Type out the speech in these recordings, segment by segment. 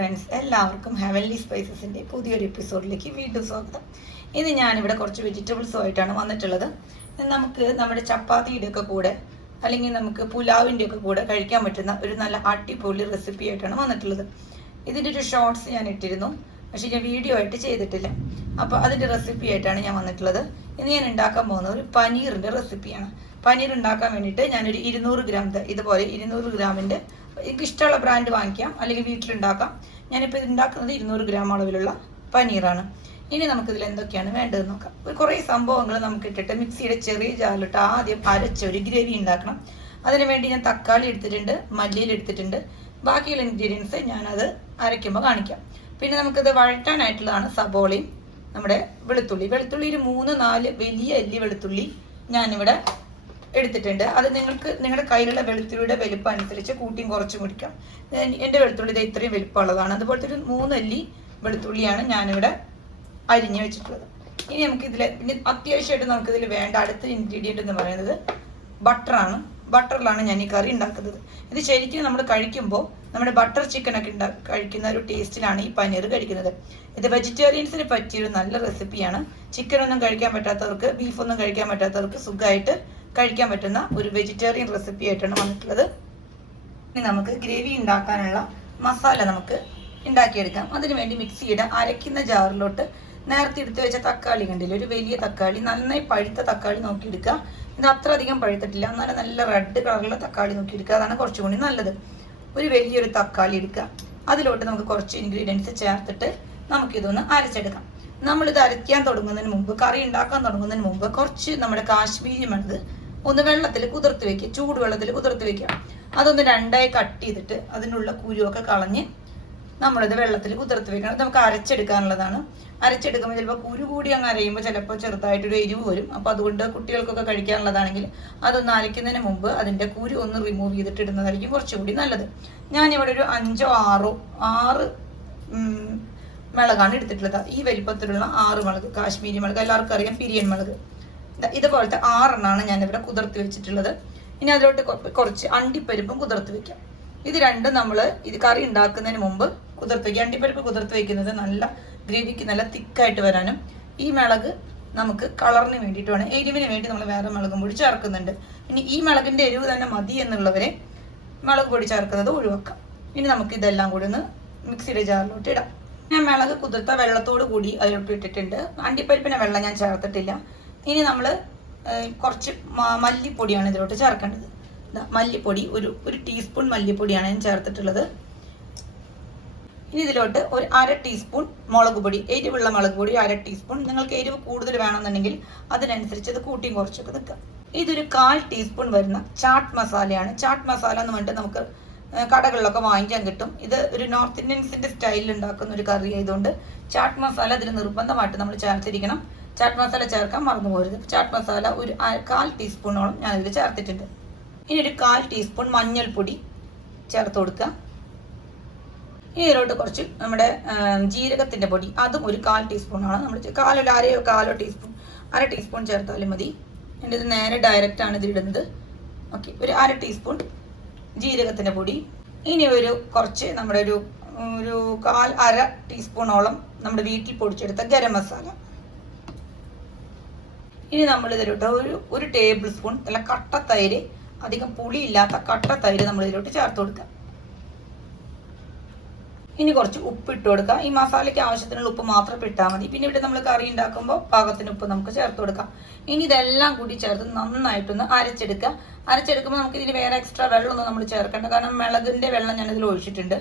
Friends എല്ലാവർക്കും heavenly സ്പൈസസിന്റെ പുതിയൊരു എപ്പിസോഡിലേക്ക് വീണ്ടും സ്വാഗതം. ഇന്ന് ഞാനിവിടെ കുറച്ച് വെജിറ്റബിൾസുമായിട്ടാണ് വന്നിട്ടുള്ളത്. നമുക്ക് നമ്മുടെ ചപ്പാത്തിയുടെ ഒക്കെ കൂടെ അല്ലെങ്കിൽ നമുക്ക് പുലാവിന്റെ ഒക്കെ കൂടെ കഴിക്കാൻ പറ്റുന്ന ഒരു നല്ല അടിപൊളി റെസിപ്പി ആയിട്ടാണ് വന്നിട്ടുള്ളത്. ഇതിന്റെ ഒരു ഷോർട്സ് ഞാൻ ഇട്ടിരുന്നു. പക്ഷേ ഞാൻ വീഡിയോ ആയിട്ട് ചെയ്തിട്ടില്ല. അപ്പോൾ അതിന്റെ റെസിപ്പി ആയിട്ടാണ് ഞാൻ വന്നിട്ടുള്ളത്. ഇന്ന് ഞാൻ ഉണ്ടാക്കാൻ പോകുന്ന ഒരു പനീറിന്റെ റെസിപ്പിയാണ് പനീർ ഉണ്ടാക്കാൻ വേണ്ടിയിട്ട് ഞാനൊരു ഇരുന്നൂറ് ഗ്രാം ഇതുപോലെ ഇരുന്നൂറ് ഗ്രാമിന്റെ എനിക്ക് ഇഷ്ടമുള്ള ബ്രാൻഡ് വാങ്ങിക്കാം. അല്ലെങ്കിൽ വീട്ടിലുണ്ടാക്കാം. ഞാനിപ്പോൾ ഉണ്ടാക്കുന്നത് ഇരുന്നൂറ് ഗ്രാം അളവിലുള്ള പനീറാണ്. ഇനി നമുക്കിതിൽ എന്തൊക്കെയാണ് വേണ്ടതെന്ന് നോക്കാം. കുറേ സംഭവങ്ങൾ നമുക്ക് ഇട്ടിട്ട് മിക്സിയുടെ ചെറിയ ജാറിലിട്ട് ആദ്യം അരച്ച ഒരു ഗ്രേവി ഉണ്ടാക്കണം. അതിന് വേണ്ടി ഞാൻ തക്കാളി എടുത്തിട്ടുണ്ട് മല്ലിയിൽ എടുത്തിട്ടുണ്ട്. ബാക്കിയുള്ള ഇൻഗ്രീഡിയൻസ് ഞാനത് അരയ്ക്കുമ്പോൾ കാണിക്കാം. പിന്നെ നമുക്കിത് വഴറ്റാനായിട്ടുള്ളതാണ് സബോളയും നമ്മുടെ വെളുത്തുള്ളി. വെളുത്തുള്ളി ഒരു മൂന്ന് നാല് വലിയ അല്ലി വെളുത്തുള്ളി ഞാനിവിടെ എടുത്തിട്ടുണ്ട്. അത് നിങ്ങൾക്ക് നിങ്ങളുടെ കയ്യിലുള്ള വെളുത്തുള്ളിയുടെ വലിപ്പം അനുസരിച്ച് കൂട്ടിയും കുറച്ചും മുടിക്കാം എന്റെ വെളുത്തുള്ളി ഇത് ഇത്രയും വലിപ്പമുള്ളതാണ്. അതുപോലത്തെ ഒരു മൂന്ന് അല്ലി വെളുത്തുള്ളിയാണ് ഞാനിവിടെ അരിഞ്ഞ് വെച്ചിട്ടുള്ളത്. ഇനി നമുക്ക് ഇതിൽ പിന്നെ അത്യാവശ്യമായിട്ട് നമുക്കിതിൽ വേണ്ട അടുത്ത ഇൻഗ്രീഡിയന്റ് എന്ന് പറയുന്നത് ബട്ടറാണ് ബട്ടറിലാണ് ഞാൻ ഈ കറി ഉണ്ടാക്കുന്നത്. ഇത് ശരിക്കും നമ്മൾ കഴിക്കുമ്പോൾ നമ്മുടെ ബട്ടർ ചിക്കൻ ഒക്കെ ഉണ്ടാ കഴിക്കുന്ന ഒരു ടേസ്റ്റിലാണ് ഈ പനീർ കഴിക്കുന്നത്. ഇത് വെജിറ്റേറിയൻസിന് പറ്റിയൊരു നല്ല റെസിപ്പിയാണ് ചിക്കൻ ഒന്നും കഴിക്കാൻ പറ്റാത്തവർക്ക് ബീഫ് ഒന്നും കഴിക്കാൻ പറ്റാത്തവർക്ക് സുഖമായിട്ട് കഴിക്കാൻ പറ്റുന്ന ഒരു വെജിറ്റേറിയൻ റെസിപ്പി ആയിട്ടാണ് വന്നിട്ടുള്ളത്. ഇനി നമുക്ക് ഗ്രേവി ഉണ്ടാക്കാനുള്ള മസാല നമുക്ക് ഉണ്ടാക്കിയെടുക്കാം. അതിനുവേണ്ടി മിക്സിയുടെ അരയ്ക്കുന്ന ജാറിലോട്ട് നേരത്തെ എടുത്തു വെച്ച തക്കാളി കണ്ടില്ല? ഒരു വലിയ തക്കാളി നന്നായി പഴുത്ത തക്കാളി നോക്കി എടുക്കുക ഇത് അത്ര അധികം പഴുത്തിട്ടില്ല. എന്നാലും നല്ല റെഡ് കളറുള്ള തക്കാളി നോക്കി എടുക്കുക അതാണ് കുറച്ചും കൂടി നല്ലത്. ഒരു വലിയൊരു തക്കാളി എടുക്കുക. അതിലോട്ട് നമുക്ക് കുറച്ച് ഇൻഗ്രീഡിയൻസ് ചേർത്തിട്ട് നമുക്ക് ഇതൊന്ന് അരച്ചെടുക്കാം. നമ്മളിത് അരയ്ക്കാൻ തുടങ്ങുന്നതിന് മുമ്പ് കറി ഉണ്ടാക്കാൻ തുടങ്ങുന്നതിന് മുമ്പ് കുറച്ച് നമ്മുടെ കാശ്മീരി മണത് ഒന്ന് വെള്ളത്തിൽ കുതിർത്ത് വെക്കുക. ചൂടുവെള്ളത്തിൽ കുതിർത്ത് വെക്കുക. അതൊന്ന് രണ്ടായി കട്ട് ചെയ്തിട്ട് അതിനുള്ള കുരുവൊക്കെ കളഞ്ഞ് നമ്മളിത് വെള്ളത്തിൽ കുതിർത്ത് വെക്കണം. നമുക്ക് അരച്ചെടുക്കാനുള്ളതാണ്. അരച്ചെടുക്കുമ്പോൾ ചിലപ്പോൾ കുരു കൂടി അങ്ങ് അരയുമ്പോൾ ചിലപ്പോൾ ചെറുതായിട്ടൊരു എരിവ് വരും. അപ്പോൾ അതുകൊണ്ട് കുട്ടികൾക്കൊക്കെ കഴിക്കാനുള്ളതാണെങ്കിൽ അതൊന്ന് അരയ്ക്കുന്നതിന് മുമ്പ് അതിന്റെ കുരു ഒന്ന് റിമൂവ് ചെയ്തിട്ട് ഇടുന്നതായിരിക്കും കുറച്ചുകൂടി നല്ലത്. ഞാനിവിടെ ഒരു അഞ്ചോ ആറോ ആറ് മുളകാണ് എടുത്തിട്ടുള്ളത്. ഈ വലിപ്പത്തിലുള്ള ആറ് മുളക് കാശ്മീരി മുളക് എല്ലാവർക്കും അറിയാം പിരിയൻ മുളക്. ഇതുപോലത്തെ ആറെണ്ണമാണ് ഞാനിവിടെ കുതിർത്ത് വെച്ചിട്ടുള്ളത്. ഇനി അതിലോട്ട് കുറച്ച് അണ്ടിപ്പരിപ്പും കുതിർത്ത് വെക്കാം. ഇത് രണ്ടും നമ്മൾ ഇത് കറി ഉണ്ടാക്കുന്നതിന് മുമ്പ് കുതിർത്ത് വയ്ക്കുക അണ്ടിപ്പരിപ്പ് കുതിർത്ത് വയ്ക്കുന്നത് നല്ല ഗ്രേവിക്ക് നല്ല തിക്കായിട്ട് വരാനും ഈ മിളക് നമുക്ക് കളറിന് വേണ്ടിയിട്ടുമാണ് എരിവിന് വേണ്ടി നമ്മൾ വേറെ മുളകും പൊടി ചേർക്കുന്നുണ്ട്. ഇനി ഈ മുളകിന്റെ എരിവ് തന്നെ മതി എന്നുള്ളവരെ മുളക് പൊടി ചേർക്കുന്നത് ഒഴിവാക്കാം. ഇനി നമുക്ക് ഇതെല്ലാം കൂടി ഒന്ന് മിക്സിയുടെ ജാറിലോട്ട് ഇടാം. ഞാൻ മിളക് കുതിർത്ത വെള്ളത്തോട് കൂടി അതിലോട്ട് ഇട്ടിട്ടുണ്ട്. അണ്ടിപ്പരിപ്പിനെ വെള്ളം ഞാൻ ചേർത്തിട്ടില്ല. ഇനി നമ്മൾ കുറച്ച് മല്ലിപ്പൊടിയാണ് ഇതിലോട്ട് ചേർക്കേണ്ടത്. മല്ലിപ്പൊടി ഒരു ഒരു ടീസ്പൂൺ മല്ലിപ്പൊടിയാണ് ഞാൻ ചേർത്തിട്ടുള്ളത്. ഇനി ഇതിലോട്ട് ഒരു അര ടീസ്പൂൺ മുളക് പൊടി എരിവുള്ള മുളക് പൊടി അര ടീസ്പൂൺ. നിങ്ങൾക്ക് എരിവ് കൂടുതൽ വേണമെന്നുണ്ടെങ്കിൽ അതിനനുസരിച്ച് അത് കൂട്ടിയും കുറച്ചൊക്കെ നിൽക്കാം ഇതൊരു കാൽ ടീസ്പൂൺ വരുന്ന ചാട്ട് മസാലയാണ്. ചാട്ട് മസാല എന്ന് പറഞ്ഞിട്ട് നമുക്ക് കടകളിലൊക്കെ വാങ്ങിക്കാൻ കിട്ടും. ഇത് ഒരു നോർത്ത് ഇന്ത്യൻസിന്റെ സ്റ്റൈലിൽ ഉണ്ടാക്കുന്ന ഒരു കറി ആയതുകൊണ്ട് ചാട്ട് മസാല അതിൽ നിർബന്ധമായിട്ട് നമ്മൾ ചേർത്തിരിക്കണം. ചാട്ട് മസാല ചേർക്കാൻ മറന്നു പോരുത് ചാട്ട് മസാല ഒരു കാൽ ടീസ്പൂണോളം ഞാനിതിൽ ചേർത്തിട്ടുണ്ട്. ഇനി ഒരു കാൽ ടീസ്പൂൺ മഞ്ഞൾപ്പൊടി ചേർത്ത് കൊടുക്കുക. ഇതിലോട്ട് കുറച്ച് നമ്മുടെ ജീരകത്തിന്റെ പൊടി. അതും ഒരു കാൽ ടീസ്പൂണാണ് നമ്മൾ കാലൊരു അരയോ കാലോ ടീസ്പൂൺ അര ടീസ്പൂൺ ചേർത്താലും മതി. എന്റെ ഇത് നേരെ ഡയറക്റ്റ് ആണ് ഇത് ഇടുന്നത് ഓക്കെ ഒരു അര ടീസ്പൂൺ ജീരകത്തിന്റെ പൊടി. ഇനി ഒരു കുറച്ച് നമ്മുടെ ഒരു ഒരു കാൽ അര ടീസ്പൂണോളം നമ്മുടെ വീട്ടിൽ പൊടിച്ചെടുത്ത ഗരം മസാല. ഇനി നമ്മൾ ഇതിലോട്ട് ഒരു ഒരു ടേബിൾ സ്പൂൺ നല്ല കട്ട തൈര് അധികം പുളിയില്ലാത്ത കട്ട തൈര് നമ്മൾ ഇതിലോട്ട് ചേർത്ത് കൊടുക്കുക. ഇനി കുറച്ച് ഉപ്പ് ഇട്ട് കൊടുക്കുക ഈ മസാലയ്ക്ക് ആവശ്യത്തിനുള്ള ഉപ്പ് മാത്രം ഇട്ടാൽ മതി. പിന്നെ ഇവിടെ നമ്മൾ കറി ഉണ്ടാക്കുമ്പോൾ പാകത്തിന് ഉപ്പ് നമുക്ക് ചേർത്ത് കൊടുക്കാം. ഇനി ഇതെല്ലാം കൂടി ചേർത്ത് നന്നായിട്ടൊന്ന് അരച്ചെടുക്കുക. അരച്ചെടുക്കുമ്പോൾ നമുക്ക് ഇതിന് വേറെ എക്സ്ട്രാ വെള്ളമൊന്നും നമ്മൾ ചേർക്കേണ്ട. കാരണം മിളകിന്റെ വെള്ളം ഞാൻ ഇതിൽ ഒഴിച്ചിട്ടുണ്ട്.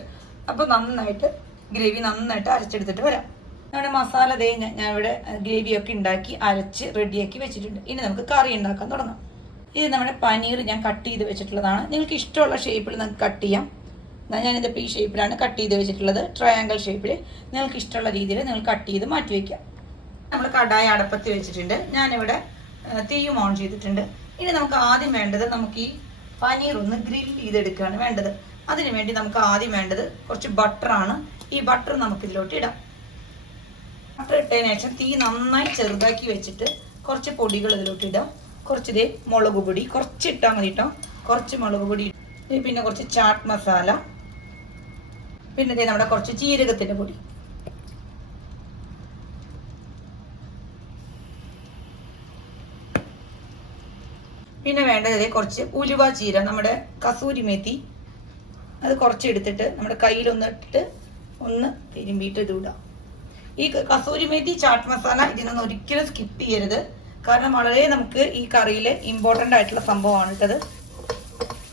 അപ്പോൾ നന്നായിട്ട് ഗ്രേവി നന്നായിട്ട് അരച്ചെടുത്തിട്ട് വരാം. നമ്മുടെ മസാല ദേ ഞാൻ ഇവിടെ ഗ്രേവിയൊക്കെ ഉണ്ടാക്കി അരച്ച് റെഡിയാക്കി വെച്ചിട്ടുണ്ട്. ഇനി നമുക്ക് കറി ഉണ്ടാക്കാൻ തുടങ്ങാം. ഇത് നമ്മുടെ പനീർ ഞാൻ കട്ട് ചെയ്ത് വെച്ചിട്ടുള്ളതാണ്. നിങ്ങൾക്ക് ഇഷ്ടമുള്ള ഷേപ്പിൽ നിങ്ങൾക്ക് കട്ട് ചെയ്യാം. എന്നാൽ ഞാനിതിപ്പോൾ ഈ ഷേപ്പിലാണ് കട്ട് ചെയ്ത് വെച്ചിട്ടുള്ളത്. ട്രയാങ്കിൾ ഷേപ്പിൽ നിങ്ങൾക്ക് ഇഷ്ടമുള്ള രീതിയിൽ നിങ്ങൾ കട്ട് ചെയ്ത് മാറ്റി വയ്ക്കാം നമ്മൾ കടായ അടപ്പത്ത് വെച്ചിട്ടുണ്ട്. ഞാനിവിടെ തീയും ഓൺ ചെയ്തിട്ടുണ്ട്. ഇനി നമുക്ക് ആദ്യം വേണ്ടത് നമുക്ക് ഈ പനീർ ഒന്ന് ഗ്രിൽ ചെയ്തെടുക്കുകയാണ് വേണ്ടത്. അതിനു വേണ്ടി നമുക്ക് ആദ്യം വേണ്ടത് കുറച്ച് ബട്ടറാണ് ഈ ബട്ടർ നമുക്ക് ഇതിലോട്ട് ഇടാം. ബട്ടർ ഇട്ടതിന് ശേഷം തീ നന്നായി ചെറുതാക്കി വെച്ചിട്ട് കുറച്ച് പൊടികൾ ഇതിലോട്ട് ഇടാം. കുറച്ച് ഇതേ മുളക് പൊടി. കുറച്ച് ഇട്ടാൽ മതി കേട്ടോ കുറച്ച് മുളക് പൊടി പിന്നെ കുറച്ച് ചാട്ട് മസാല. പിന്നെ ദേ നമ്മുടെ കുറച്ച് ജീരകത്തിന്റെ പൊടി. പിന്നെ വേണ്ടത് കുറച്ച് ഉലുവ ചീര നമ്മുടെ കസൂരി മേത്തി. അത് കുറച്ച് എടുത്തിട്ട് നമ്മുടെ കയ്യിലൊന്ന് ഇട്ടിട്ട് ഒന്ന് തിരുമ്പിയിട്ട് ഇത് ഇടാം. ഈ കസൂരി മേത്തി ചാട്ട് മസാല ഇതിനൊന്നും ഒരിക്കലും സ്കിപ്പ് ചെയ്യരുത്. കാരണം വളരെ നമുക്ക് ഈ കറിയിൽ ഇമ്പോർട്ടന്റ് ആയിട്ടുള്ള സംഭവമാണ് ഇട്ടത്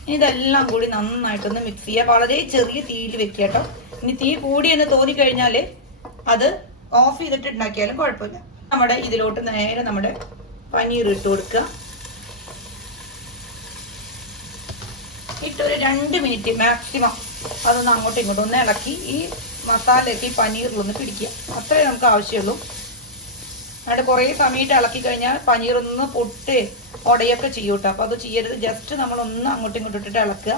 ഇനി ഇതെല്ലാം കൂടി നന്നായിട്ടൊന്ന് മിക്സ് ചെയ്യുക. വളരെ ചെറിയ തീയിൽ വെക്കുക കേട്ടോ. ഇനി തീ കൂടി എന്ന് തോന്നിക്കഴിഞ്ഞാൽ അത് ഓഫ് ചെയ്തിട്ട് ഉണ്ടാക്കിയാലും കുഴപ്പമില്ല. നമ്മുടെ ഇതിലോട്ട് നേരെ നമ്മുടെ പനീർ ഇട്ട് കൊടുക്കുക. ഇട്ടൊരു രണ്ട് മിനിറ്റ് മാക്സിമം അതൊന്ന് അങ്ങോട്ടും ഇങ്ങോട്ടും ഒന്ന് ഇളക്കി ഈ മസാലയൊക്കെ ഈ പനീറിലൊന്ന് പിടിക്കുക. അത്രേ നമുക്ക് ആവശ്യമുള്ളൂ. എന്നിട്ട് കുറേ സമയത്ത് ഇളക്കി കഴിഞ്ഞാൽ പനീർ ഒന്ന് പൊട്ട് ഉടയൊക്കെ ചെയ്യും കേട്ടോ അപ്പോൾ അത് ചെയ്യരുത്. ജസ്റ്റ് നമ്മൾ ഒന്ന് അങ്ങോട്ടും ഇങ്ങോട്ടും ഇട്ടിട്ട് ഇളക്കുക.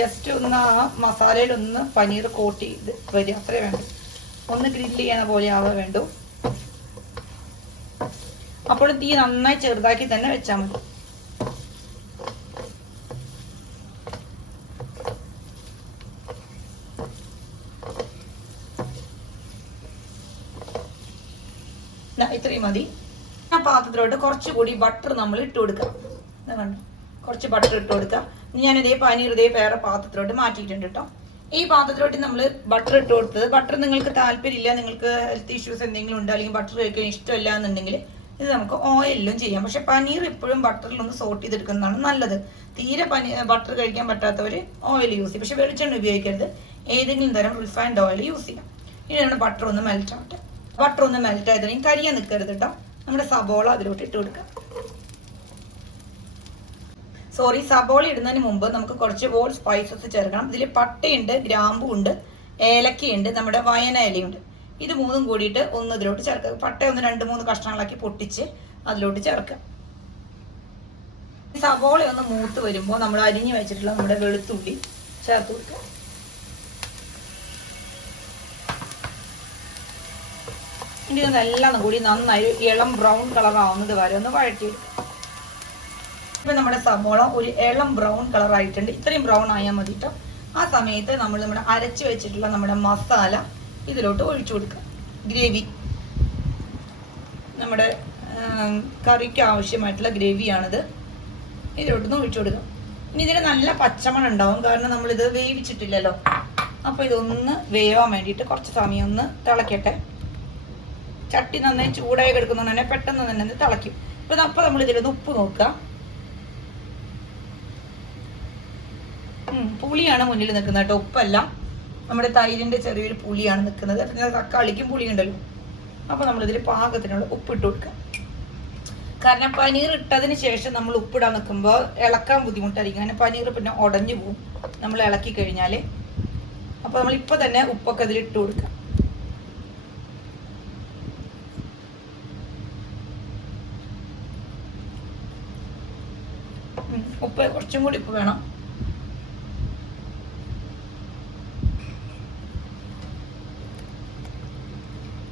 ജസ്റ്റ് ഒന്ന് ആ മസാലയിലൊന്ന് പനീർ കോട്ട് ചെയ്ത് വരിക. അത്രേ വേണ്ടു. ഒന്ന് ഗ്രില്ല് ചെയ്യണ പോലെ ആവാൻ വേണ്ടു. അപ്പോൾ തീ നന്നായി ചെറുതാക്കി തന്നെ വെച്ചാൽ മതി ദാ ഇത്രയും മതി. ആ പാത്രത്തിലോട്ട് കുറച്ചുകൂടി ബട്ടർ നമ്മൾ ഇട്ട് കൊടുക്കാം. കണ്ടോ? കുറച്ച് ബട്ടർ ഇട്ട് കൊടുക്കാം. ഇനി ഞാൻ ഇതേ പനീർ ഇതേ വേറെ പാത്രത്തിലോട്ട് മാറ്റിയിട്ടുണ്ട് കേട്ടോ ഈ പാത്രത്തിലോട്ട് നമ്മൾ ബട്ടർ ഇട്ട് കൊടുത്തത്. ബട്ടർ നിങ്ങൾക്ക് താല്പര്യമില്ല നിങ്ങൾക്ക് ഹെൽത്ത് ഇഷ്യൂസ് എന്തെങ്കിലും ഉണ്ട് അല്ലെങ്കിൽ ബട്ടർ കഴിക്കാൻ ഇഷ്ടമില്ല എന്നുണ്ടെങ്കിൽ ഇത് നമുക്ക് ഓയിലിലും ചെയ്യാം. പക്ഷെ പനീർ എപ്പോഴും ബട്ടറിലൊന്ന് സോട്ട് ചെയ്തെടുക്കുന്നതാണ് നല്ലത്. തീരെ പനി ബട്ടർ കഴിക്കാൻ പറ്റാത്തവർ ഓയിൽ യൂസ് ചെയ്യും. പക്ഷെ വെളിച്ചെണ്ണ ഉപയോഗിക്കരുത്. ഏതെങ്കിലും തരം റിഫൈൻഡ് ഓയിൽ യൂസ് ചെയ്യാം. ഇനി ബട്ടർ ഒന്ന് മെൽറ്റ് ആവട്ടെ. ബട്ടർ ഒന്ന് മെൽറ്റ് ആയതിനും കരിയാൻ നിൽക്കരുത് കേട്ടോ നമ്മുടെ സബോള അതിലോട്ട് ഇട്ട് കൊടുക്കാം. സോറി സബോള ഇടുന്നതിന് മുമ്പ് നമുക്ക് കുറച്ച് ഹോൾ സ്പൈസസ് ചേർക്കണം. ഇതിൽ പട്ടയുണ്ട് ഗ്രാമ്പു ഉണ്ട് ഏലക്കയുണ്ട് നമ്മുടെ വയന ഇലയുണ്ട്. ഇത് മൂന്നും കൂടിയിട്ട് ഒന്ന് ഇതിലോട്ട് ചേർക്കുക. പട്ട ഒന്ന് രണ്ട് മൂന്ന് കഷ്ണങ്ങളാക്കി പൊട്ടിച്ച് അതിലോട്ട് ചേർക്കുക. സബോള ഒന്ന് മൂത്ത് വരുമ്പോൾ നമ്മൾ അരിഞ്ഞു വെച്ചിട്ടുള്ള നമ്മുടെ വെളുത്തുള്ളി ചേർത്ത് കൊടുക്കുക. ഇനി ഇതെല്ലാം കൂടി നന്നായി ഇളം ബ്രൗൺ കളർ ആവുന്നത് വരെ ഒന്ന് വഴറ്റിയെടുക്കുക ഇപ്പൊ നമ്മുടെ സവോള ഒരു ഇളം ബ്രൗൺ കളർ ആയിട്ടുണ്ട്. ഇത്രയും ബ്രൗൺ ആയാൽ മതി കേട്ടോ ആ സമയത്ത് നമ്മൾ നമ്മുടെ അരച്ചു വെച്ചിട്ടുള്ള നമ്മുടെ മസാല ഇതിലോട്ട് ഒഴിച്ചു കൊടുക്കുക. ഗ്രേവി. നമ്മുടെ കറിക്ക് ആവശ്യമായിട്ടുള്ള ഗ്രേവിയാണിത്. ഇതിലോട്ടൊന്ന് ഒഴിച്ചു കൊടുക്കുക ഇനി ഇതിന് നല്ല പച്ചമണം ഉണ്ടാവും. കാരണം നമ്മളിത് വേവിച്ചിട്ടില്ലല്ലോ. അപ്പോൾ ഇതൊന്ന് വേവാൻ വേണ്ടിയിട്ട് കുറച്ച് സമയം ഒന്ന് തിളക്കട്ടെ. ചട്ടി നന്നായി ചൂടായി കിടക്കുന്നതുകൊണ്ട് തന്നെ പെട്ടെന്ന് തന്നെ ഒന്ന് തിളയ്ക്കും. ഇപ്പം അപ്പൊ നമ്മൾ ഇതിലൊന്ന് ഉപ്പ് നോക്കുക. പുളിയാണ് മുന്നിൽ നിൽക്കുന്നത് കേട്ടോ. ഉപ്പല്ല. നമ്മുടെ തൈരിന്റെ ചെറിയൊരു പുളിയാണ് നിൽക്കുന്നത്. തക്കാളിക്കും പുളിയുണ്ടല്ലോ. അപ്പോൾ നമ്മളിതിൽ പാകത്തിനുള്ള ഉപ്പിട്ട് കൊടുക്കുക കാരണം പനീർ ഇട്ടതിന് ശേഷം നമ്മൾ ഉപ്പിടാൻ നിൽക്കുമ്പോൾ ഇളക്കാൻ ബുദ്ധിമുട്ടായിരിക്കും. കാരണം പനീർ പിന്നെ ഉടഞ്ഞു പോകും നമ്മൾ ഇളക്കി കഴിഞ്ഞാൽ അപ്പോൾ നമ്മൾ ഇപ്പോൾ തന്നെ ഉപ്പൊക്കെ അതിൽ ഇട്ട് കൊടുക്കുക ഉപ്പ് കുറച്ചും കൂടി ഉപ്പ് വേണം.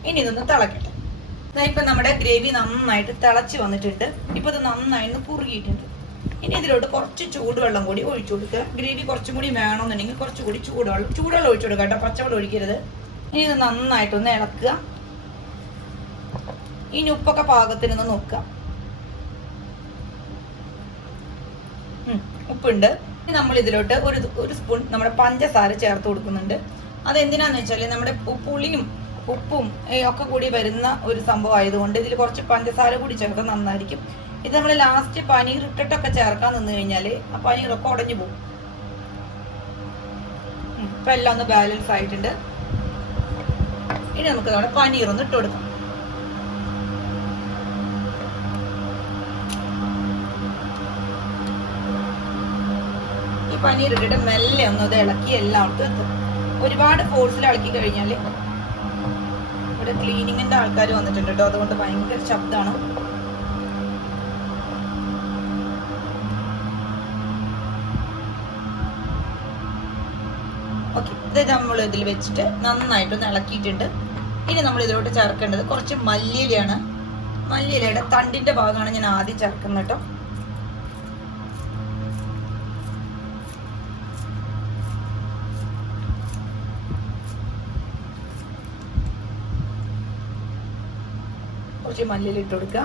ഇനി ഇതൊന്ന് തിളക്കട്ടെ. ഇപ്പൊ നമ്മുടെ ഗ്രേവി നന്നായിട്ട് തിളച്ച് വന്നിട്ടുണ്ട്. ഇപ്പൊ ഇത് നന്നായിട്ട് കുറുകിയിട്ടുണ്ട്. ഇനി ഇതിലോട്ട് കുറച്ച് ചൂടുവെള്ളം കൂടി ഒഴിച്ചു കൊടുക്കുക. ഗ്രേവി കുറച്ചും കൂടി വേണമെന്നുണ്ടെങ്കിൽ കുറച്ചുകൂടി ചൂടുവെള്ളം ചൂടുവെള്ളം ഒഴിച്ചു കൊടുക്കുക കേട്ടോ. പച്ചവെള്ളം ഒഴിക്കരുത്. ഇനി ഇത് നന്നായിട്ടൊന്ന് ഇളക്കുക. ഇനി ഉപ്പൊക്കെ പാകത്തിനൊന്ന് നോക്കുക. ഉപ്പുണ്ട്. നമ്മൾ ഇതിലോട്ട് ഒരു ഒരു സ്പൂൺ നമ്മുടെ പഞ്ചസാര ചേർത്ത് കൊടുക്കുന്നുണ്ട്. അതെന്തിനാന്ന് വെച്ചാൽ നമ്മുടെ പുളിയും ഉപ്പും ഒക്കെ കൂടി വരുന്ന ഒരു സംഭവം ആയതുകൊണ്ട് ഇതിൽ കുറച്ച് പഞ്ചസാര കൂടി ചേർക്കാൻ നന്നായിരിക്കും. ഇത് നമ്മൾ ലാസ്റ്റ് പനീർ ഇട്ടിട്ടൊക്കെ ചേർക്കാൻ നിന്ന് കഴിഞ്ഞാൽ ആ പനീറൊക്കെ ഉടഞ്ഞു പോകും. ഇപ്പൊ എല്ലാം ഒന്ന് ബാലൻസ് ആയിട്ടുണ്ട്. ഇനി നമുക്ക് നമ്മുടെ പനീർ ഒന്ന് ഇട്ട് കൊടുക്കാം. പനീർ ഇട്ടിട്ട് മെല്ലെ ഒന്ന് അത് ഇളക്കി എല്ലാവർക്കും എത്തും. ഒരുപാട് ഫോഴ്സിൽ ഇളക്കി കഴിഞ്ഞാൽ ഇവിടെ ക്ലീനിങ്ങിന്റെ ആൾക്കാർ വന്നിട്ടുണ്ട് കേട്ടോ അതുകൊണ്ട് ഭയങ്കര ശബ്ദമാണ്. നമ്മൾ ഇതിൽ വെച്ചിട്ട് നന്നായിട്ടൊന്ന് ഇളക്കിയിട്ടുണ്ട്. ഇനി നമ്മൾ ഇതിലോട്ട് ചേർക്കേണ്ടത് കുറച്ച് മല്ലിയിലയാണ്. മല്ലിയിലയുടെ തണ്ടിന്റെ ഭാഗമാണ് ഞാൻ ആദ്യം ചേർക്കുന്നത് കേട്ടോ കുറച്ച് മല്ലിലിട്ട് കൊടുക്കുക.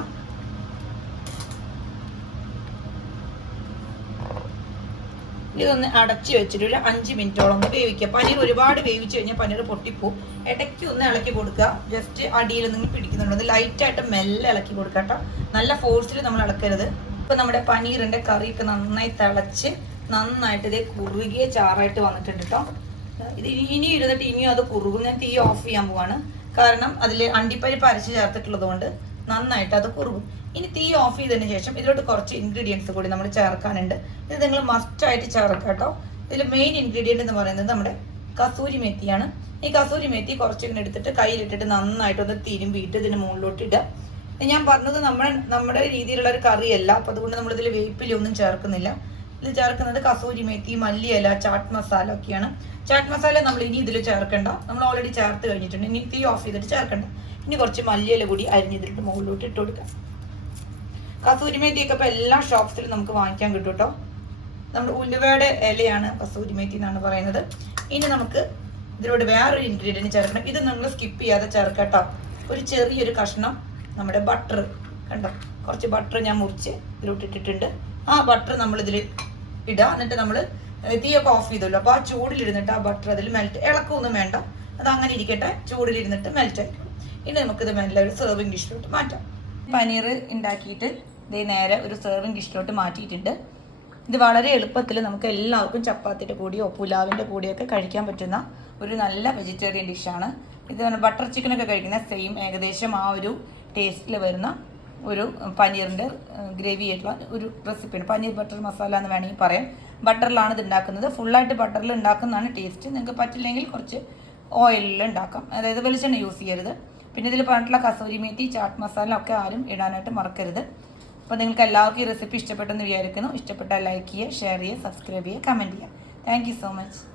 ഇതൊന്ന് അടച്ച് വെച്ചിട്ട് ഒരു അഞ്ച് മിനിറ്റോളം ഒന്ന് വേവിക്കുക. പനീർ ഒരുപാട് വേവിച്ച് കഴിഞ്ഞാൽ പനീർ പൊട്ടിപ്പോവും. ഇടയ്ക്ക് ഒന്ന് ഇളക്കി കൊടുക്കുക. ജസ്റ്റ് അടിയിൽ നിങ്ങൾ പിടിക്കുന്നുണ്ടോ ഒന്ന് ലൈറ്റായിട്ട് മെല്ലെ ഇളക്കി കൊടുക്കുക കേട്ടോ. നല്ല ഫോഴ്സിൽ നമ്മൾ ഇളക്കരുത്. ഇപ്പം നമ്മുടെ പനീറിന്റെ കറിയൊക്കെ നന്നായി തിളച്ച് നന്നായിട്ട് ഇതേ കുറുകിയ ചാറായിട്ട് വന്നിട്ടുണ്ട് കേട്ടോ. ഇത് ഇനി ഇരുന്നിട്ട് ഇനിയും അത് കുറുകും. ഞാൻ തീ ഓഫ് ചെയ്യാൻ പോവാണ്. കാരണം അതിൽ അണ്ടിപ്പരിപ്പ് അരച്ച് ചേർത്തിട്ടുള്ളത് കൊണ്ട് നന്നായിട്ട് അത് കുറുകും. ഇനി തീ ഓഫ് ചെയ്തതിന് ശേഷം ഇതിലോട്ട് കുറച്ച് ഇൻഗ്രീഡിയൻസ് കൂടി നമ്മൾ ചേർക്കാനുണ്ട്. ഇത് നിങ്ങൾ മസ്റ്റായിട്ട് ചേർക്കുക കേട്ടോ. ഇതിൽ മെയിൻ ഇൻഗ്രീഡിയന്റ് എന്ന് പറയുന്നത് നമ്മുടെ കസൂരി മേത്തിയാണ്. ഈ കസൂരി മേത്തി കുറച്ചിങ്ങനെ എടുത്തിട്ട് കയ്യിലിട്ടിട്ട് നന്നായിട്ടൊന്ന് തിരുമ്പിയിട്ട് ഇതിന് മുകളിലോട്ട് ഇടുക ഞാൻ പറഞ്ഞത് നമ്മുടെ നമ്മുടെ രീതിയിലുള്ള ഒരു കറിയല്ല. അപ്പോൾ അതുകൊണ്ട് നമ്മൾ ഇതിൽ വേപ്പിലൊന്നും ചേർക്കുന്നില്ല. ഇത് ചേർക്കുന്നത് കസൂരി മേത്തി മല്ലിയില ചാട്ട് മസാല ഒക്കെയാണ്. ചാട്ട് മസാല നമ്മൾ ഇനി ഇതിൽ ചേർക്കണ്ട. നമ്മൾ ഓൾറെഡി ചേർത്ത് കഴിഞ്ഞിട്ടുണ്ട്. ഇനി തീ ഓഫ് ചെയ്തിട്ട് ചേർക്കണ്ട. ഇനി കുറച്ച് മല്ലിയില കൂടി അരിഞ്ഞിട്ട് മുകളിലോട്ട് ഇട്ട് കൊടുക്കാം. കസൂരി മേത്തിയൊക്കെ ഇപ്പോൾ എല്ലാ ഷോപ്സിലും നമുക്ക് വാങ്ങിക്കാൻ കിട്ടും കേട്ടോ. നമ്മുടെ ഉലുവയുടെ ഇലയാണ് കസൂരി മേത്തി എന്നാണ് പറയുന്നത്. ഇനി നമുക്ക് ഇതിലൂടെ വേറൊരു ഇൻഗ്രീഡിയന്റ് ചേർക്കണം. ഇത് നമ്മൾ സ്കിപ്പ് ചെയ്യാതെ ചേർക്കട്ടോ ഒരു ചെറിയൊരു കഷ്ണം നമ്മുടെ ബട്ടർ കണ്ടോ? കുറച്ച് ബട്ടർ ഞാൻ മുറിച്ച് ഇതിലോട്ട് ഇട്ടിട്ടുണ്ട്. ആ ബട്ടർ നമ്മളിതിൽ ഇതിൽ ഇടുക എന്നിട്ട് നമ്മൾ തീയൊക്കെ ഓഫ് ചെയ്തല്ലോ അപ്പോൾ ആ ചൂടിലിരുന്നിട്ട് ആ ബട്ടർ അതിൽ മെൽറ്റ് ഇളക്കൊന്നും വേണ്ട. അത് അങ്ങനെ ഇരിക്കട്ടെ ചൂടിലിരുന്നിട്ട് മെൽറ്റ് ആയിരിക്കും ഇനി നമുക്കിത് മെല്ലെ ഒരു സെർവിങ് ഡിഷിലോട്ട് മാറ്റാം. പനീർ ഉണ്ടാക്കിയിട്ട് ഇത് നേരെ ഒരു സെർവിങ് ഡിഷിലോട്ട് മാറ്റിയിട്ടുണ്ട്. ഇത് വളരെ എളുപ്പത്തിൽ നമുക്ക് എല്ലാവർക്കും ചപ്പാത്തിയുടെ കൂടിയോ പുലാവിന്റെ കൂടിയൊക്കെ കഴിക്കാൻ പറ്റുന്ന ഒരു നല്ല വെജിറ്റേറിയൻ ഡിഷാണ് ഇത് ബട്ടർ ചിക്കനൊക്കെ കഴിക്കുന്ന സെയിം ഏകദേശം ആ ഒരു ടേസ്റ്റിൽ വരുന്ന ഒരു പനീറിന്റെ ഗ്രേവി ആയിട്ടുള്ള ഒരു റെസിപ്പിയാണ്. പനീർ ബട്ടർ മസാല എന്ന് വേണമെങ്കിൽ പറയാം. ബട്ടറിലാണ് ഇത് ഉണ്ടാക്കുന്നത്. ഫുള്ളായിട്ട് ബട്ടറിൽ ഉണ്ടാക്കുന്നതാണ് ടേസ്റ്റ്. നിങ്ങൾക്ക് പറ്റില്ലെങ്കിൽ കുറച്ച് ഓയിലിൽ ഉണ്ടാക്കാം. അതായത് വെളിച്ചെണ്ണ യൂസ് ചെയ്യരുത്. പിന്നെ ഇതിൽ പറഞ്ഞിട്ടുള്ള കസൂരി മേത്തി ചാട്ട് മസാല ഒക്കെ ആരും ഇടാനായിട്ട് മറക്കരുത്. അപ്പോൾ നിങ്ങൾക്ക് എല്ലാവർക്കും ഈ റെസിപ്പി ഇഷ്ടപ്പെട്ടെന്ന് വിചാരിക്കുന്നു. ഇഷ്ടപ്പെട്ടാൽ ലൈക്ക് ചെയ്യുക ഷെയർ ചെയ്യുക സബ്സ്ക്രൈബ് ചെയ്യുക കമന്റ് ചെയ്യുക. Thank so much.